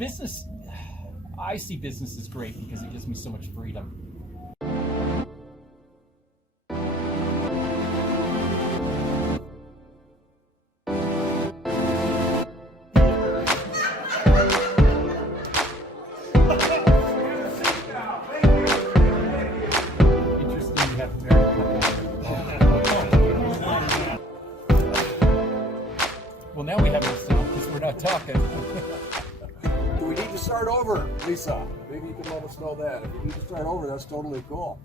business, I see business as great because it gives me so much freedom. Interesting to have a married couple. Well, now we have no sound because we're not talking. Do we need to start over, Lisa? Maybe you can let us know that. If we need to start over, that's totally cool.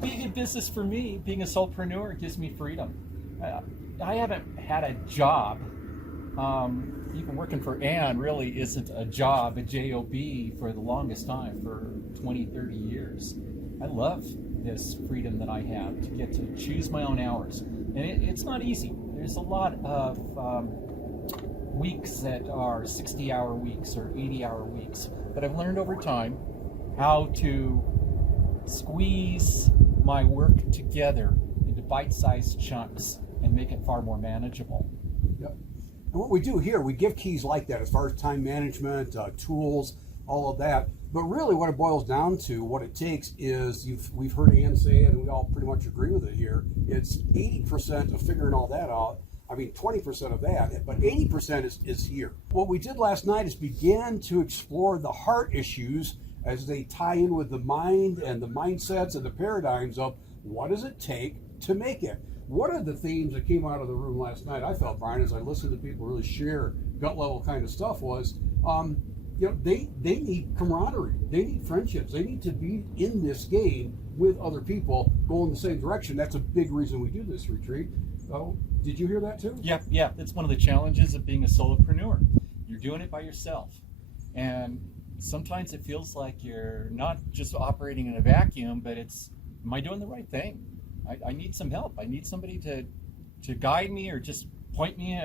Being in business for me, being a solopreneur, gives me freedom. I haven't had a job. Even working for Ann really isn't a job, a J-O-B, for the longest time, for 20, 30 years. I love this freedom that I have to get to choose my own hours. And it's not easy. There's a lot of weeks that are 60-hour weeks or 80-hour weeks. But I've learned over time how to squeeze my work together into bite-sized chunks and make it far more manageable. Yep. And what we do here, we give keys like that as far as time management, tools, all of that. But really what it boils down to, what it takes is, we've heard Ann say, and we all pretty much agree with it here, it's 80% of figuring all that out. I mean, 20% of that, but 80% is here. What we did last night is begin to explore the heart issues as they tie in with the mind and the mindsets and the paradigms of what does it take to make it. One of the themes that came out of the room last night, I felt, Brian, as I listened to people really share gut level kind of stuff, was they need camaraderie, they need friendships, they need to be in this game with other people going the same direction. That's a big reason we do this retreat. Oh, did you hear that too? Yeah. That's one of the challenges of being a solopreneur. You're doing it by yourself. And sometimes it feels like you're not just operating in a vacuum, but it's, am I doing the right thing? I need some help. I need somebody to guide me or just point me,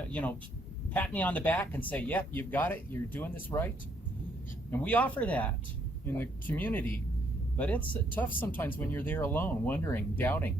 pat me on the back and say, yep, you've got it. You're doing this right. And we offer that in the community, but it's tough sometimes when you're there alone, wondering, doubting.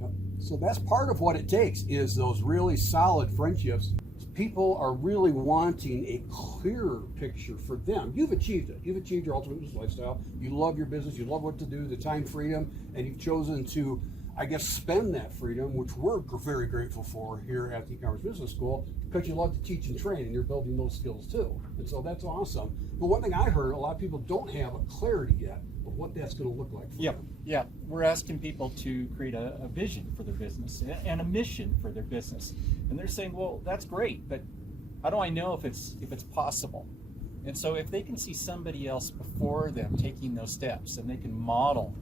Yep. So that's part of what it takes, is those really solid friendships. People are really wanting a clearer picture for them. You've achieved it. You've achieved your ultimate business lifestyle. You love your business. You love what to do, the time freedom, and you've chosen to, I guess, spend that freedom, which we're very grateful for here at the E-Commerce Business School, because you love to teach and train, and you're building those skills too. And so that's awesome. But one thing I heard, a lot of people don't have a clarity yet of what that's going to look like for them. Yeah. We're asking people to create a vision for their business and a mission for their business. And they're saying, well, that's great, but how do I know if it's possible? And so if they can see somebody else before them taking those steps, and they can model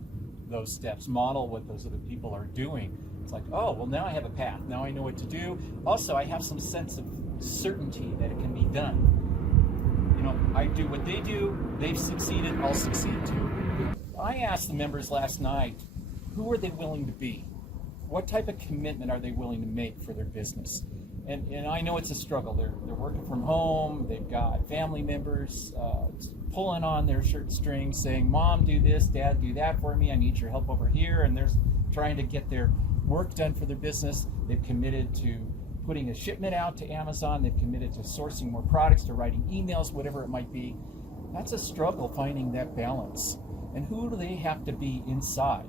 those steps, model what those other people are doing, it's like, oh, well, now I have a path. Now I know what to do. Also, I have some sense of certainty that it can be done. I do what they do, they've succeeded, I'll succeed too. I asked the members last night, who are they willing to be? What type of commitment are they willing to make for their business? And I know it's a struggle. They're working from home, they've got family members pulling on their shirt strings saying, Mom, do this, Dad, do that for me, I need your help over here, and they're trying to get their work done for their business. They've committed to putting a shipment out to Amazon, they've committed to sourcing more products, to writing emails, whatever it might be. That's a struggle, finding that balance. And who do they have to be inside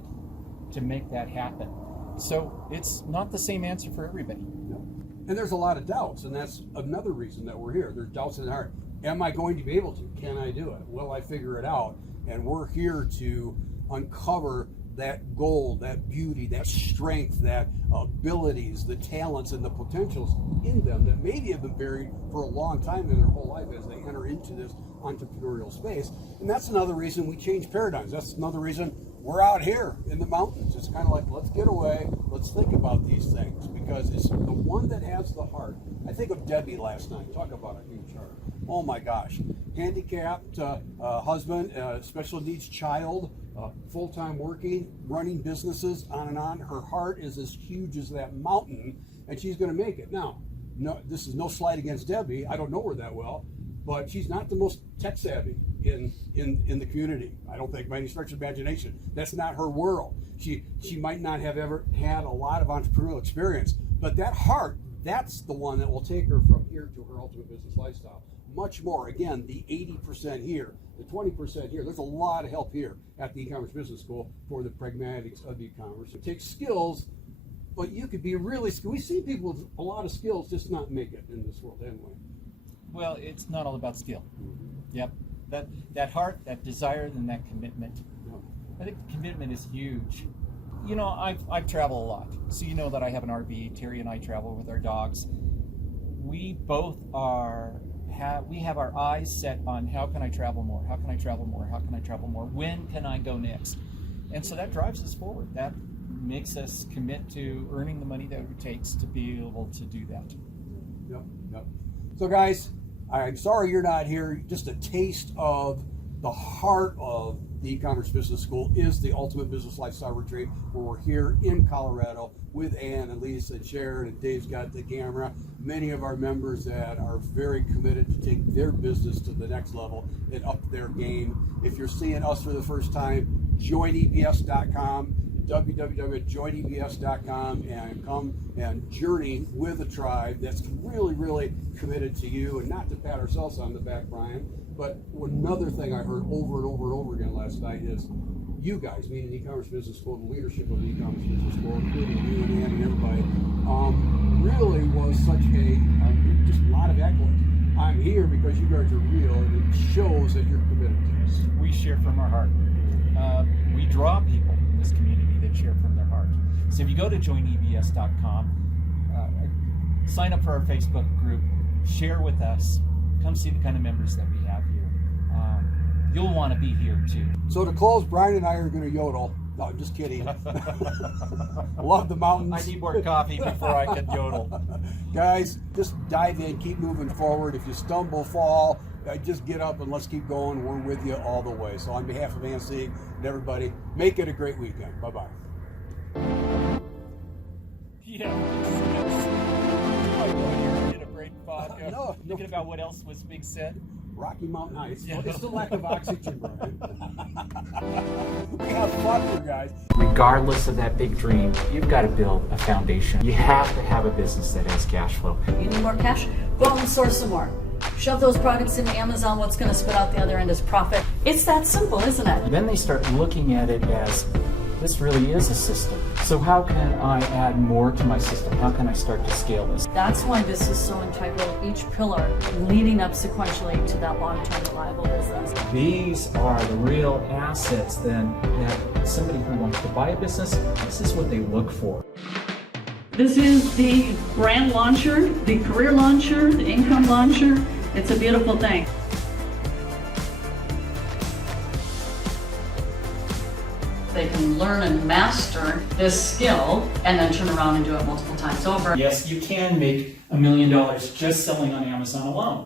to make that happen? So it's not the same answer for everybody. No. And there's a lot of doubts, and that's another reason that we're here. There's doubts in the heart. Am I going to be able to? Can I do it? Will I figure it out? And we're here to uncover that gold, that beauty, that strength, that abilities, the talents and the potentials in them that maybe have been buried for a long time in their whole life as they enter into this entrepreneurial space. And that's another reason we change paradigms. That's another reason we're out here in the mountains. It's kind of like, let's get away, let's think about these things, because it's the one that has the heart. I think of Debbie last night. Talk about a huge heart. Oh my gosh. Handicapped husband, special needs child, full-time working, running businesses, on and on. Her heart is as huge as that mountain, and she's going to make it. Now, no, this is no slight against Debbie. I don't know her that well, but she's not the most tech savvy in the community. I don't think by any stretch of imagination. That's not her world. She might not have ever had a lot of entrepreneurial experience, but that heart, that's the one that will take her from here to her ultimate business lifestyle. much more. Again, the 80% here, the 20% here. There's a lot of help here at the e-commerce business school for the pragmatics of e-commerce. It takes skills, but you could be really skilled. We see people with a lot of skills just not make it in this world anyway. Well, it's not all about skill. Yep. That heart, that desire, and that commitment. I think commitment is huge. You know, I've traveled a lot, so you know that I have an RV. Terry and I travel with our dogs. We both we have our eyes set on how can I travel more? How can I travel more? How can I travel more? When can I go next? And so that drives us forward. That makes us commit to earning the money that it takes to be able to do that. Yep. So guys, I'm sorry you're not here. Just a taste of the heart of the e-commerce business school is the Ultimate Business Lifestyle Retreat, where we're here in Colorado with Ann and Lisa and Sharon, and Dave's got the camera. Many of our members that are very committed to take their business to the next level and up their game. If you're seeing us for the first time, joinebs.com, www.joinebs.com, and come and journey with a tribe that's really, really committed to you. And not to pat ourselves on the back, Brian, but another thing I heard over and over and over again last night is you guys, meaning the e-commerce business school, the leadership of the e-commerce business school, including you and Ann and everybody, really was such just a lot of accolades. I'm here because you guys are real, and it shows that you're committed to this. We share from our heart. We draw people in this community that share from their heart. So if you go to joinebs.com, sign up for our Facebook group, share with us, come see the kind of members that we have here. You'll want to be here too. So to close, Brian and I are going to yodel. No, I'm just kidding. Love the mountains. I need more coffee before I can yodel. Guys, just dive in, keep moving forward. If you stumble, fall, just get up and let's keep going. We're with you all the way. So on behalf of Nancy and everybody, make it a great weekend. Bye-bye. Yeah. You did a great podcast. No. Thinking about what else was being said. Rocky Mountain Ice. Yeah. It's the lack of oxygen, Brian. We have fun here, guys. Regardless of that big dream, you've got to build a foundation. You have to have a business that has cash flow. You need more cash? Go out and source some more. Shove those products into Amazon. What's going to spit out the other end is profit. It's that simple, isn't it? Then they start looking at it as, this really is a system. So how can I add more to my system? How can I start to scale this? That's why this is so integral, each pillar leading up sequentially to that long-term reliable business. These are the real assets then that somebody who wants to buy a business, this is what they look for. This is the brand launcher, the career launcher, the income launcher. It's a beautiful thing. They can learn and master this skill and then turn around and do it multiple times over. Yes, you can make $1 million just selling on Amazon alone.